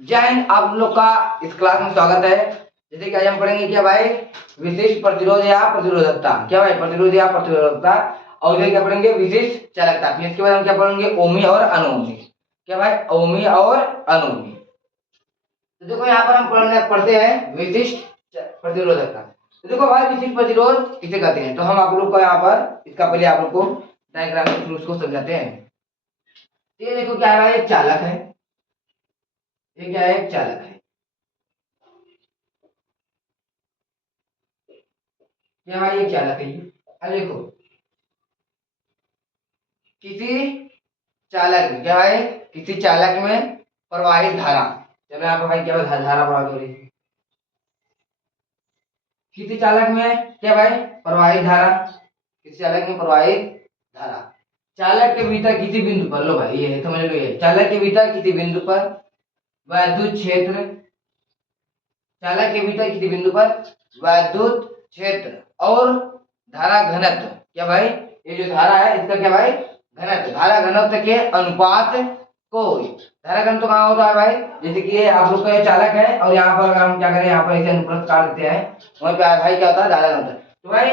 जय हिंद। आप लोग का इस क्लास में स्वागत है। जैसे कि आज हम पढ़ेंगे क्या भाई, विशिष्ट प्रतिरोध या प्रतिरोधकता। क्या भाई, प्रतिरोध या प्रतिरोधकता। और इधर क्या पढ़ेंगे, विशिष्ट चालकता। फिर इसके बाद हम क्या पढ़ेंगे, ओमी और अनोमी। क्या भाई, ओमी और अनोमी। तो देखो यहाँ पर हम पढ़ते हैं विशिष्ट प्रतिरोधकता। तो देखो भाई, विशिष्ट प्रतिरोध किसे कहते हैं, तो हम आप लोग को यहाँ पर इसका पहले आप लोग को डायग्राम के थ्रू उसको समझाते हैं। ये देखो क्या है भाई, एक चालक है। ये क्या है, एक चालक है। क्या भाई, ये चालक है। ये अब देखो, किसी चालक में, क्या भाई, किसी चालक में प्रवाहित धारा। चलो यहाँ पर भाई क्या धारा प्रवाहित हो रही है। किसी चालक में क्या भाई, प्रवाहित धारा। किसी चालक में प्रवाहित धारा। चालक के भीतर किसी बिंदु पर, लो भाई ये है, समझ लो, ये चालक के भीतर किसी बिंदु पर वैद्युत क्षेत्र। चालक के भीतर किसी बिंदु पर वैद्युत क्षेत्र और धारा घनत्व। क्या भाई, ये जो धारा है इसका क्या भाई, घनत्व। धारा घनत्व के अनुपात को, धारा घनत्व कहाँ होता है भाई, जैसे कि ये आप लोग का ये चालक है और यहाँ पर अगर हम क्या करें, यहाँ पर इसे अनुप्रस्थ काट देते हैं, वहीं पे भाई क्या होता है, धारा घनत्व। तो भाई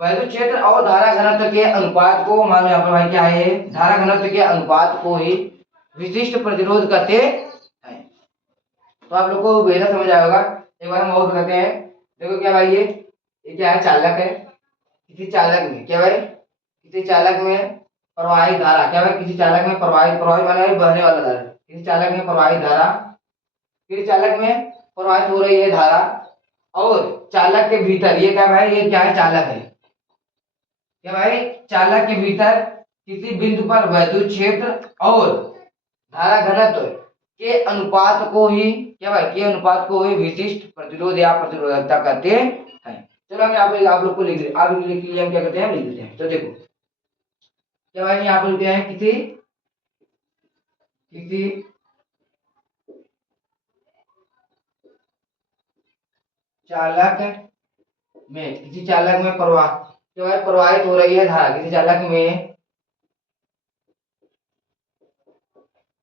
वैद्युत क्षेत्र और धारा घनत्व के अनुपात को, मान लो यहाँ पर भाई क्या है, धारा घनत्व के अनुपात को ही विशिष्ट प्रतिरोध कहते हैं। तो आप लोग को बेहतर समझ आएगा। एक बार हम और बताते हैं। देखो क्या भाई, ये क्या है, चालक है। किसी चालक में, क्या भाई, किसी चालक में प्रवाहित धारा। क्या भाई, किसी चालक में प्रवाहित, प्रवाहित माने बहने वाला धारा। किसी चालक में प्रवाहित धारा, किसी चालक में प्रवाहित हो रही है धारा। और चालक के भीतर, ये क्या भाई, ये क्या है, चालक है। क्या भाई, चालक के भीतर किसी बिंदु पर वैद्युत क्षेत्र और धारा घनत्व के अनुपात को ही, क्या भाई, के अनुपात को ही विशिष्ट प्रतिरोध या प्रतिरोधकता कहते हैं। चलो हम यहाँ पे आप लोग को लिख, आप लिख लिए, हम क्या करते हैं, लिख देते हैं। तो देखो क्या भाई, यहाँ पे लिखते हैं, किसी किसी चालक में, किसी चालक में प्रवाह, क्या भाई, प्रवाहित हो रही है धारा। किसी चालक में,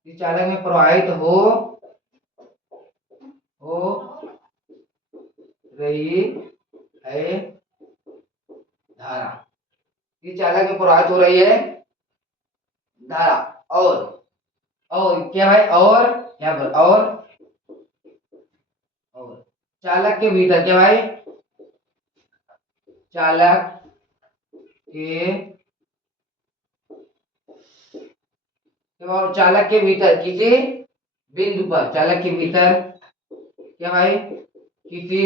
किसी चालक में प्रवाहित हो रही है धारा। किसी चालक में प्रवाहित हो रही है धारा। और क्या भाई, और यहाँ पर और चालक के भीतर, क्या भाई, चालक के, और चालक के भीतर किसी बिंदु पर, चालक के भीतर, क्या भाई, किसी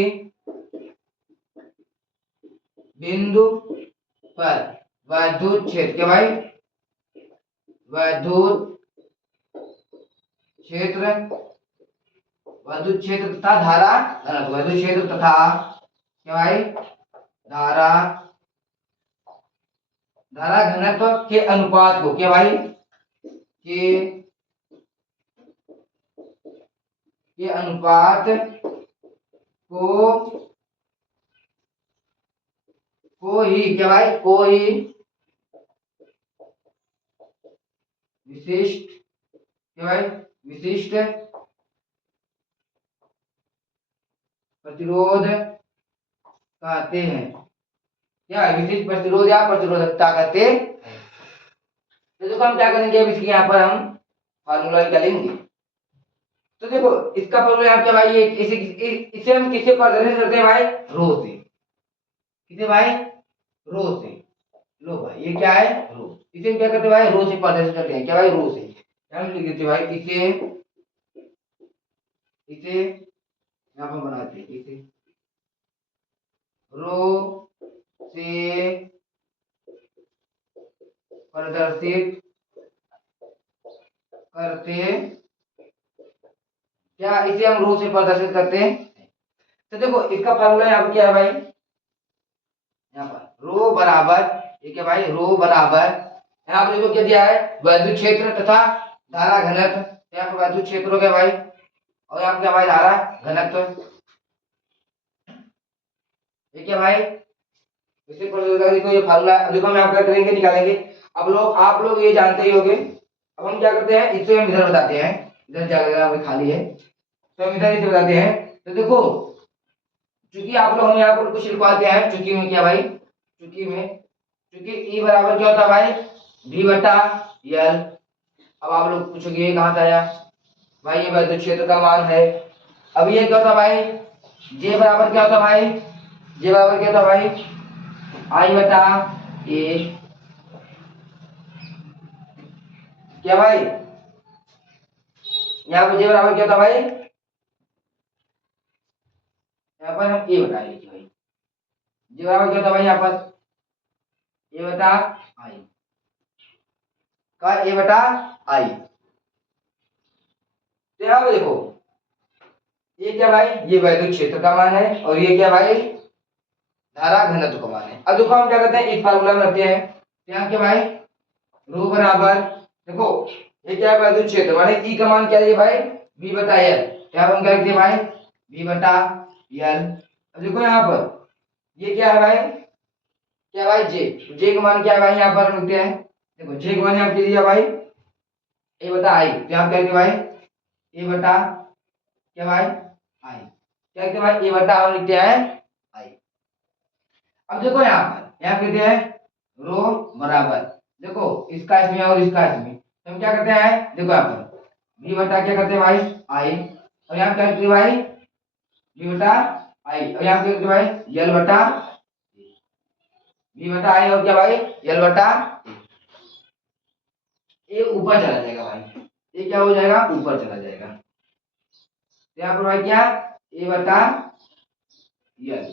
बिंदु पर वैद्युत क्षेत्र। क्या भाई, वैद्युत क्षेत्र, वैद्युत क्षेत्र तथा धारा घनत्व। वैद्युत क्षेत्र तथा, क्या भाई, धारा धारा घनत्व के अनुपात को, क्या भाई, के अनुपात को ही, क्या भाई, को ही विशिष्ट, क्या भाई, विशिष्ट प्रतिरोध कहते हैं। क्या विशिष्ट प्रतिरोध या प्रतिरोधकता कहते हैं। तो देखो हम क्या करेंगे, अब इसके यहाँ पर हम फार्मूला निकालेंगे। तो देखो इसका फार्मूला यहाँ क्या भाई, ये इसे हम किससे प्रदर्शित करते हैं भाई, रो से। किसे भाई, रो से। लो भाई ये क्या है, रो। इसे हम क्या करते हैं भाई, रो से प्रदर्शित करते हैं। क्या भाई, रो से हम लिख देते हैं भाई, इसे इसे यहाँ पर बनाते हैं, इसे रो से प्रदर्शित करते, क्या इसे हम रो से प्रदर्शित करते हैं। तो देखो इसका फार्मूला यहाँ पर क्या है भाई, यहाँ पर रो बराबर, ये क्या भाई, रो बराबर, यहाँ पर देखो क्या दिया है, वैद्युत क्षेत्र तथा धारा घनत्व। यहाँ पर वैद्युत क्षेत्र हो गया भाई, और यहाँ पर क्या भाई, धारा घनत्व। ये क्या भाई, इसे प्रतिरोधकता को, ये फार्मूला देखो हम यहाँ क्या करेंगे, निकालेंगे। अब लोग, आप लोग ये जानते ही होंगे। अब हम क्या करते हैं, इससे हम इधर बताते हैं। इधर जगह में खाली है, तो हम इधर इसे बताते हैं। तो देखो चूंकि आप लोग हम यहाँ पर कुछ लिखवाते हैं चूंकि में, क्या भाई चूंकि में, चूंकि ई बराबर क्या होता है भाई v बटा यल। अब आप लोग पूछोगे ये कहाँ से आया भाई, ये विद्युत क्षेत्र का मान है। अब ये क्या होता भाई, जे बराबर क्या होता भाई, जे बराबर क्या होता भाई आई बटा ए, क्या भाई यहाँ पर जे बराबर क्या होता भाई, यहाँ पर हम ए बटा लिखिए भाई, जे बराबर क्या होता भाई यहाँ पर ए बटा आई का, ए बटा आई। तो यहाँ पे देखो ये क्या भाई, ये वैद्युत क्षेत्र का मान है और ये क्या भाई धारा घनत्व का मान है। अब देखो हम क्या करते हैं एक फार्मूला में रखते हैं, तो यहाँ क्या भाई रो बराबर, देखो ये क्या है वैद्युत क्षेत्र माने ई का मान क्या है भाई v बटा एल, यहाँ पर हम क्या लिखते हैं भाई v बटा एल। अब देखो यहाँ पर ये क्या है भाई, क्या भाई जे का मान क्या है भाई, यहाँ पर हम लिखते हैं, देखो जे का मान यहाँ पे दिया भाई ए बटा आई, तो यहाँ क्या लिखते भाई ए बटा क्या भाई आई, क्या लिखते भाई ए बटा हम लिखते हैं आई। अब देखो यहाँ कहते हैं रो बराबर, देखो इसका इसमें और इसका इसमें, तो हम क्या करते हैं देखो यहाँ पर v बटा क्या करते हैं भाई आई, और यहाँ क्या करते हैं भाई v बटा आई, और यहाँ क्या करते हैं भाई यल बटा v बटा आई, और क्या भाई यल बटा ए ऊपर चला जाएगा भाई, ये क्या हो जाएगा ऊपर चला जाएगा, तो यहाँ पर भाई क्या ए बटा यल,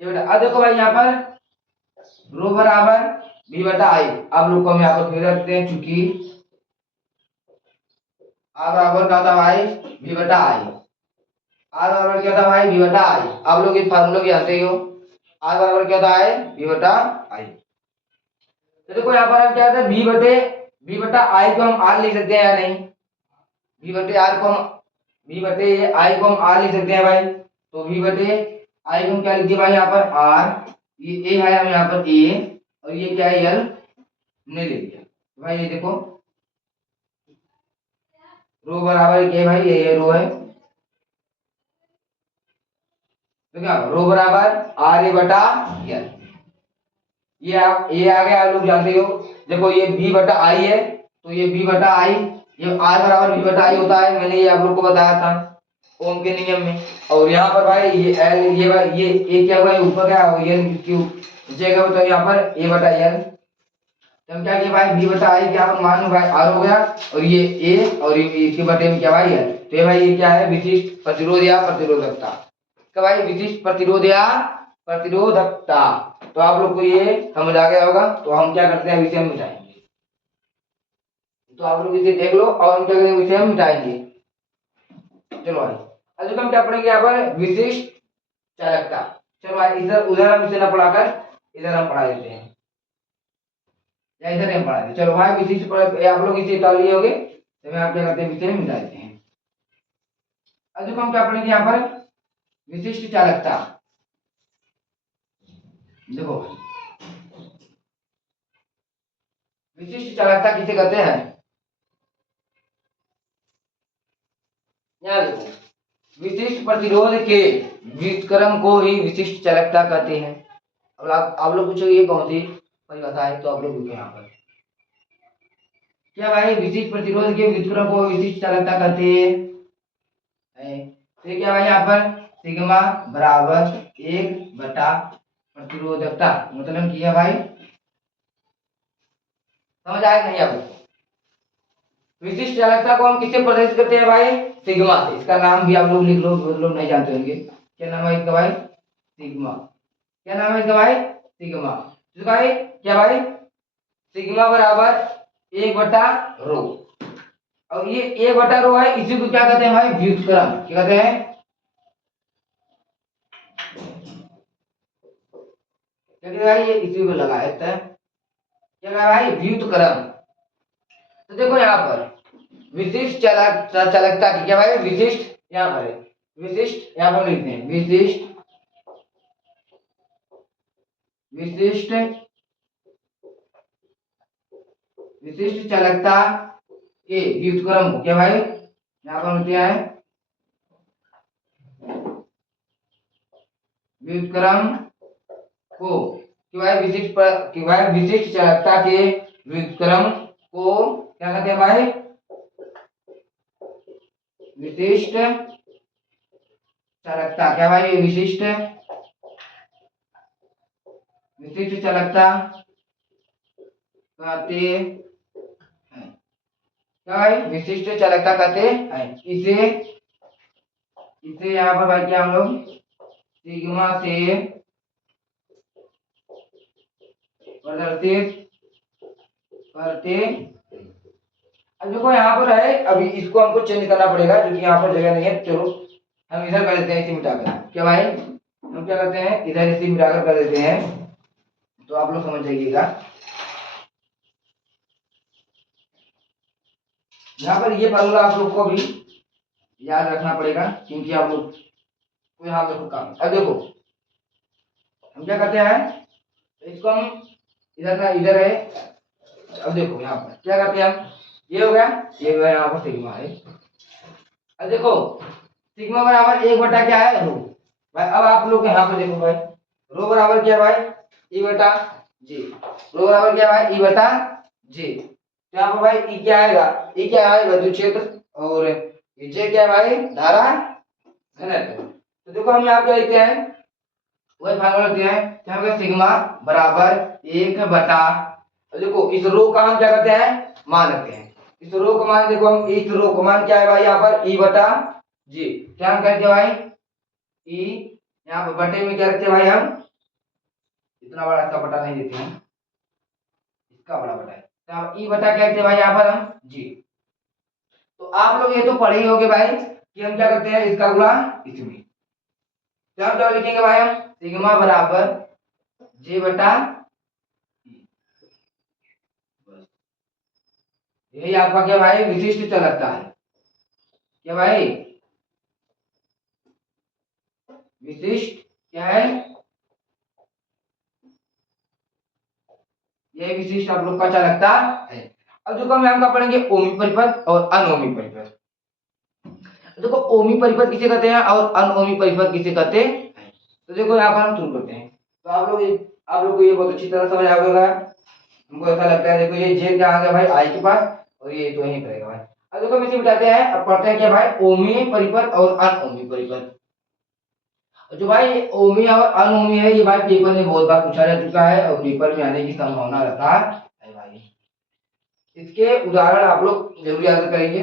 ये बेटा। अब देखो भाई यहाँ पर रो बराबर v बटा आई, आप लोग को हम यहाँ पर फिर रखते हैं चूंकि आ बराबर क्या होता भाई v बटा आई, आर बराबर क्या होता भाई v बटा आई, आप लोग इस फार्मूले को जानते ही हो, आर बराबर क्या होता है v बटा आई। तो देखो यहाँ पर हम क्या करते हैं v बटा आई को हम आर लिख सकते हैं या नहीं, v बटे आर को हम v बटे आई को हम आर लिख सकते हैं भाई, तो v बटे आई को हम क्या लिखिए भाई यहाँ पर आर, ये ए है हम यहाँ पर ए, और ये क्या है यल ने ले लिया भाई, ये देखो रो बराबर क्या है भाई ये रो है, तो क्या रो बराबर आर ए बटा यल, ये आ गया आप लोग जानते हो। देखो ये v बटा आई है, तो ये v बटा आई, ये आर बराबर v बटा आई होता है, मैंने ये आप लोग को बताया था ओम के नियम में। और यहाँ पर भाई ये एल, ये भाई ये ए क्या हुआ ऊपर गया और ये क्यू जगह, तो यहाँ पर ए बटा एल, तो हम क्या किया भाई v बटा आई क्या मान भाई आर हो गया, और ये ए और ये के बटे में क्या भाई एल, तो ये भाई ये क्या है विशिष्ट प्रतिरोध या प्रतिरोधकता, क्या भाई विशिष्ट प्रतिरोध या प्रतिरोधकता। तो आप लोग को ये समझ आ गया होगा, तो हम क्या करते हैं विषय हम मिटाएंगे, तो आप लोग इसे देख लो और हम क्या करेंगे विषय हम मिटाएंगे। चलो भाई अब देखो हम क्या पढ़ेंगे यहाँ पर विशिष्ट चालकता। चलो भाई इधर उधर हम इसे ना पढ़ाकर इधर हम पढ़ा देते हैं, या इधर हम पढ़ा देते। चलो भाई विशिष्ट आप लोग इसे उतार लिए होगे, तो मैं आप क्या करते हैं विषय मिटा देते हैं। अब देखो हम क्या पढ़ेंगे यहाँ पर विशिष्ट चालकता। देखो विशिष्ट चालकता किसे कहते हैं, यहाँ देखो विशिष्ट प्रतिरोध के व्युत्क्रम को ही विशिष्ट चालकता कहते हैं। अब आप लोग पूछोगे ये कौन सी परिभाषा है, तो आप लोग देखो यहाँ पर क्या भाई विशिष्ट प्रतिरोध के व्युत्क्रम को विशिष्ट चालकता कहते हैं, तो क्या भाई यहाँ पर सिग्मा बराबर 1 बटा प्रतिरोधकता, मतलब की है भाई समझ आया नहीं आपको। विशिष्ट चालकता को हम किससे प्रदर्शित करते हैं भाई सिग्मा से, इसका नाम भी आप लोग लिख लो, बहुत लोग नहीं जानते होंगे क्या नाम है इसका भाई सिग्मा, क्या नाम है इसका भाई सिग्मा, तो भाई क्या भाई सिग्मा बराबर 1 बटा रो, और ये 1 बटा रो है, इसी को क्या कहते हैं भाई व्युत्क्रम, क्या कहते हैं क्या कहते हैं भाई, ये इसी को लगाया था क्या भाई व्युत्क्रम। तो देखो यहाँ पर विशिष्ट चालकता की क्या भाई विशिष्ट, यहाँ पर है विशिष्ट, यहाँ पर लिखते हैं विशिष्ट विशिष्ट विशिष्ट चालकता के व्युत्क्रम को क्या भाई यहाँ पर होती है व्युत्क्रम को, कि भाई विशिष्ट चालकता के व्युत्क्रम को क्या कहते हैं भाई, विशिष्ट चालकता। क्या भाई, विशिष्ट चालकता कहते हैं। क्या भाई, विशिष्ट चालकता कहते हैं। इसे इसे यहाँ पर भाई क्या हम लोग सिग्मा से प्रदर्शित करते। अब देखो यहाँ पर है, अभी इसको हमको चेंज करना पड़ेगा क्योंकि यहाँ पर जगह नहीं है। चलो हम इधर कर देते हैं, इसे मिटाकर। क्या भाई, हम क्या करते हैं, इधर इसे मिटाकर कर देते हैं, तो आप लोग समझ जाइएगा। यहाँ पर ये फार्मूला आप लोग को भी याद रखना पड़ेगा क्योंकि आप लोग को यहाँ पे काम। अब देखो हम क्या करते हैं, इसको हम इधर ना इधर है। अब देखो यहाँ पर क्या करते हैं हम, ये हो गया, ये हो गया, यहाँ पर सिग्मा है। अब देखो सिग्मा बराबर 1 बटा क्या है, रो। भाई अब आप लोग यहाँ पर देखो भाई, रो बराबर क्या है भाई, ई बटा जी। रो बराबर क्या है भाई, ई बटा जी। तो यहाँ पर भाई ई क्या आएगा, ई क्या है भाई, विद्युत क्षेत्र, और जे क्या है भाई, धारा घनत्व। तो देखो हम यहाँ क्या लिखते हैं, वही फार्मूला लेते हैं, यहाँ पे सिग्मा बराबर 1 बटा। देखो इस रो का हम क्या करते हैं, मान रखते हैं। इस रो का मान देखो, हम इस रो का मान क्या है भाई, यहाँ पर ई बटा जी। क्या हम करते हैं भाई, ई यहाँ पर बटे में क्या रखते हैं भाई, हम इतना बड़ा इसका बटा नहीं देते हैं, इसका बड़ा बटा है। तो ई बटा क्या रखते हैं भाई, यहाँ पर हम जी। तो आप लोग ये तो पढ़े ही होंगे भाई कि हम क्या करते हैं, इसका गुणा इसमें। तो हम क्या लिखेंगे भाई, हम सिग्मा बराबर जे बटा, यही आपका क्या भाई, विशिष्ट चालकता है। क्या भाई, विशिष्ट क्या है, यही विशिष्ट आप लोग का चालकता है। अब देखो हम यहाँ का पढ़ेंगे ओमी परिपथ और अनोमी परिपथ। देखो ओमी परिपथ किसे कहते हैं और अनओमी परिपथ किसे कहते हैं। तो देखो यहाँ पर हम शुरू करते हैं। तो आप लोग को ये बहुत अच्छी तरह समझ आ गया, हमको ऐसा लगता है। देखो ये जेड कहाँ गया भाई, आई के पास, और ये तो यहीं करेगा भाई। अब देखो हम इसे मिटाते हैं। अब पढ़ते हैं क्या भाई, ओमी परिपथ और अनओमी परिपथ। जो भाई ओमी और अनओमी है, ये भाई पेपर में बहुत बार पूछा जा चुका है और पेपर में आने की संभावना रहता है भाई। इसके उदाहरण आप लोग जरूर याद करेंगे।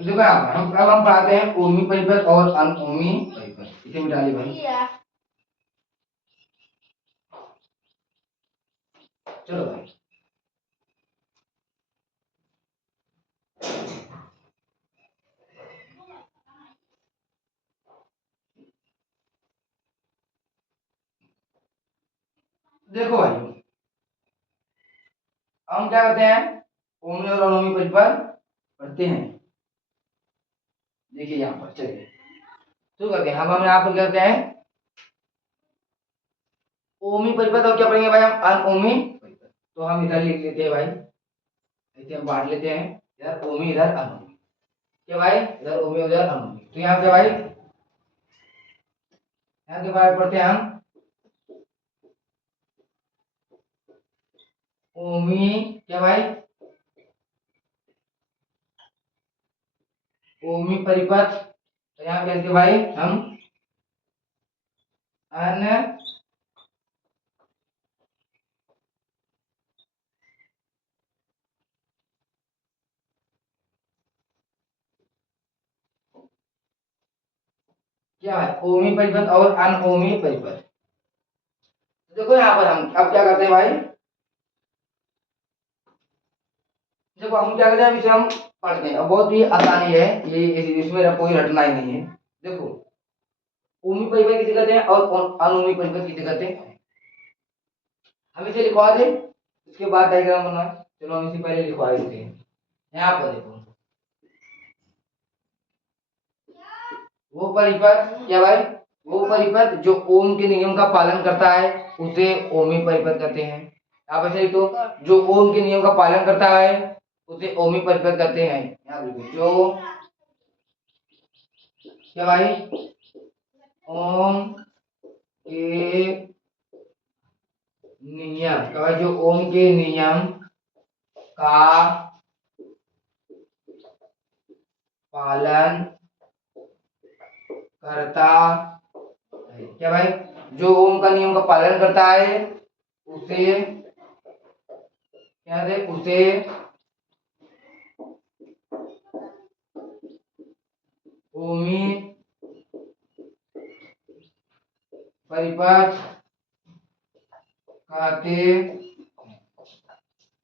देखो यहाँ पर हम पढ़ाते हैं ओमी परिपथ और अनओमी परिपथ। इसे मिटा ली भाई, चलो भाई। देखो भाई हम क्या करते हैं, ओमी और अनोमी परिपथ पढ़ते हैं। देखिए यहाँ पर चलिए शुरू करते हैं। हम यहाँ पर करते हैं ओमी परिपथ और क्या पढ़ेंगे भाई, हम अनओमी परिपथ। तो हम इधर लिख लेते हैं भाई, ऐसे हम बांट लेते हैं, इधर ओमी इधर अनोमी। क्या भाई, इधर ओमी उधर अनोमी। तो यहाँ से भाई, यहाँ के बाद पढ़ते हैं हम ओमी क्या भाई, ओमी परिपथ। तो यहाँ क्या लिखते भाई, हम अन क्या है, ओमी परिपथ और अनओमी परिपथ। देखो यहाँ पर हम अब क्या करते हैं भाई, देखो हम क्या करते हैं, इसे हम पढ़ते हैं। बहुत ही आसानी है ये, इसमें कोई रटना ही नहीं है। देखो ओमी परिपथ किसे कहते हैं और अनओमी परिपथ किसे कहते हैं, हम इसे लिखवा दें, उसके बाद डायग्राम बनना है। चलो हम इसे पहले लिखवा देते हैं। यहाँ पर देखो वो परिपथ क्या भाई, वो परिपथ जो ओम के नियम का पालन करता है उसे ओमी परिपथ कहते हैं। यहाँ पर सही तो जो ओम के नियम का पालन करता है उसे ओमी परिपथ कहते हैं। यहाँ देखो जो क्या भाई ओम के नियम, क्या भाई जो ओम के नियम का पालन करता है, क्या भाई जो ओम का नियम का पालन करता है उसे क्या है, उसे ओमी परिपथ कहते,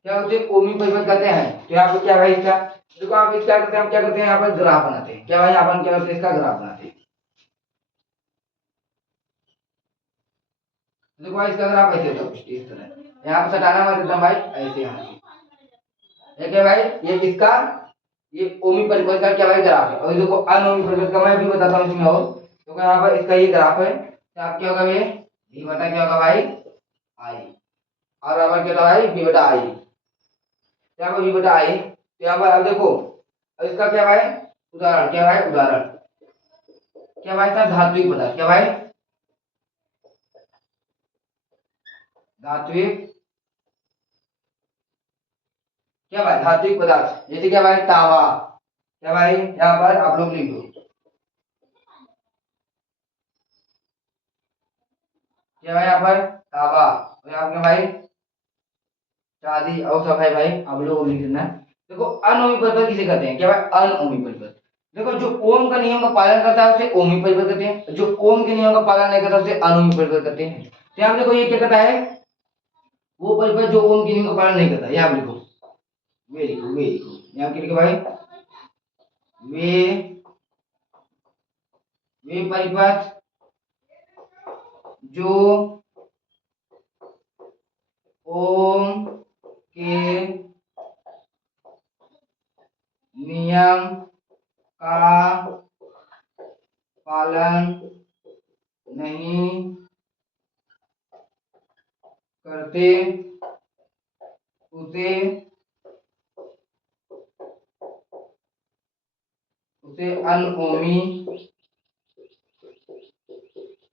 क्या होते ओमी परिपथ कहते हैं। तो यहाँ पे क्या भाई इसका देखो आप क्या करते हैं, हम क्या करते हैं यहाँ पर ग्राफ बनाते हैं। क्या भाई अपन क्या करते हैं, इसका ग्राफ बनाते हैं। देखो भाई इसका ग्राफ ऐसे होता है कुछ इस तरह, यहाँ पे सटाना मत एकदम भाई ऐसे यहाँ से। ये क्या भाई ये किसका, ये ओमी परिपथ का क्या भाई ग्राफ है। और देखो अनओमी परिपथ का मैं भी बताता हूँ इसमें। और तो यहाँ पर इसका ये ग्राफ है, तो आप क्या होगा ये v बटा क्या होगा भाई आई, और बराबर क्या होगा भाई v बटा आई। यहाँ पर v बटा आई, तो यहाँ पर अब देखो अब इसका क्या भाई उदाहरण, क्या भाई उदाहरण क्या भाई साहब धात्विक पदार्थ, क्या भाई धात्विक, क्या भाई धात्विक पदार्थ जैसे क्या भाई तांबा, क्या भाई यहाँ पर आप लोग लिख दो क्या भाई यहाँ पर तांबा, और यहाँ पर भाई चांदी, और सब है भाई आप लोग लिख देना। देखो अनओमी परिपथ किसे कहते हैं, क्या भाई अनओमी परिपथ। देखो जो ओम का नियम का पालन करता है उसे ओमी परिपथ कहते हैं, जो ओम के नियम का पालन नहीं करता उसे अनोमी परिपथ कहते हैं। तो यहाँ देखो ये क्या कहता है, वो परिपथ जो ओम के नियम का पालन नहीं करता। यहाँ पे लिखो वे लिखो वे लिखो, यहाँ पे लिखो भाई वे परिपथ जो ओम के नियम का पालन नहीं करते उसे अनओमी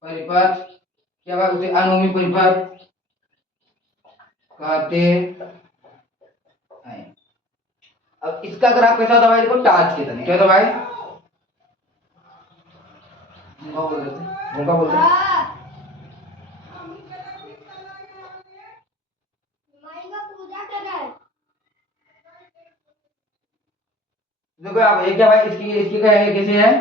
परिपथ, क्या भाई उसे अनओमी परिपथ कहते हैं। अब इसका ग्राफ कैसा होता है भाई, देखो टार्च की तरह, क्या होता है भाई भूखा बोल देते भूखा बोल देते। देखो आप ये क्या भाई इसकी इसकी क्या है, कैसे है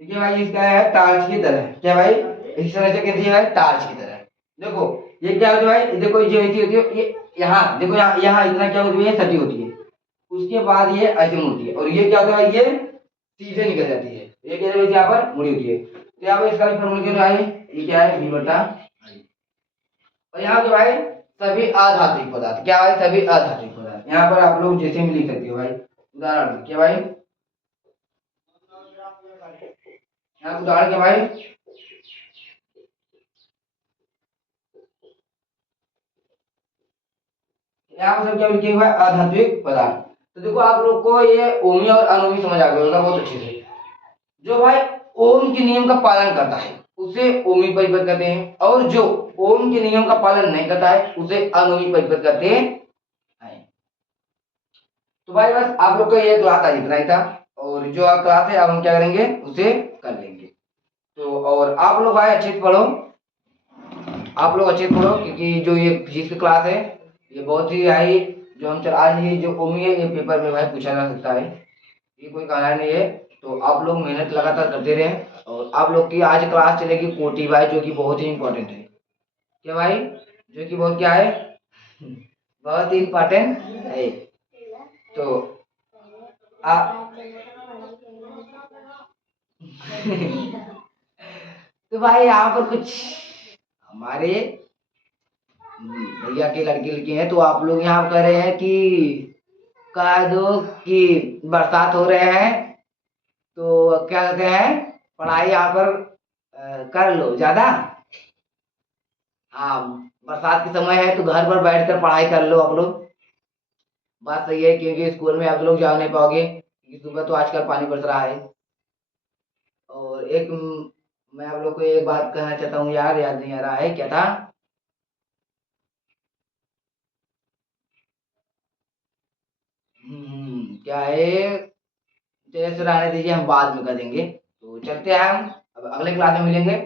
देखिए भाई इसका है टार्च की तरह, क्या भाई इस तरह से कैसी है टार्च की तरह। देखो ये क्या होता है भाई, देखो ये ऐसी होती है, ये यहाँ देखो यहाँ यहाँ इतना क्या होती है सटी होती है, उसके बाद ये ऐसे मुड़ती है, और ये क्या होता है ये सीधे निकल जाती है, ये क्या होती है यहाँ पर मुड़ी होती है। तो यहाँ पर इसका भी फॉर्मूला क्या है, ये क्या है v बटा आई। और यहाँ पे भाई सभी अधात्विक पदार्थ, क्या भाई सभी अधात्विक पदार्थ, यहाँ पर आप लोग जैसे भी लिख सकते हो भाई उदाहरण, क्या भाई यहाँ उदाहरण क्या भाई यहाँ पर सब क्या लिखे हुआ है अधात्विक पदार्थ। तो देखो आप लोग को ये ओमी और अनोमी समझ आ गया होगा बहुत अच्छे से। जो भाई ओम के नियम का पालन करता है उसे ओमी परिपथ कहते हैं, और जो ओम के नियम का पालन नहीं करता है उसे अनोमी परिपथ कहते हैं। तो भाई बस आप लोग का ये क्लास आज इतना ही था, और जो क्लास है अब हम क्या करेंगे उसे कर लेंगे। तो और आप लोग भाई अच्छे से पढ़ो, आप लोग अच्छे से पढ़ो, क्योंकि जो ये फिजिक्स की क्लास है ये बहुत ही आई, जो हम आज ये जो ओमी है ये पेपर में भाई पूछा जा सकता है, ये कोई कहना नहीं है। तो आप लोग मेहनत लगातार करते रहें, और आप लोग की आज क्लास चलेगी कोटी भाई, जो कि बहुत ही इंपॉर्टेंट है, क्या भाई जो कि बहुत क्या है बहुत ही इंपॉर्टेंट है। तो तो भाई यहाँ पर कुछ हमारे भैया के लड़के लड़के हैं, तो आप लोग यहाँ कह रहे हैं कि कह दो कि बरसात हो रहे हैं, तो क्या कहते हैं, पढ़ाई यहाँ पर कर लो ज्यादा। हाँ, बरसात के समय है तो घर पर बैठकर पढ़ाई कर लो आप लोग। बात सही है, क्योंकि स्कूल में आप लोग जा नहीं पाओगे क्योंकि सुबह तो आजकल पानी बरस रहा है। और एक मैं आप लोग को एक बात कहना चाहता हूँ यार, याद नहीं आ रहा है क्या था। क्या है, चलिए सर आने दीजिए, हम बाद में कर देंगे। तो चलते हैं, हम अब अगले क्लास में मिलेंगे।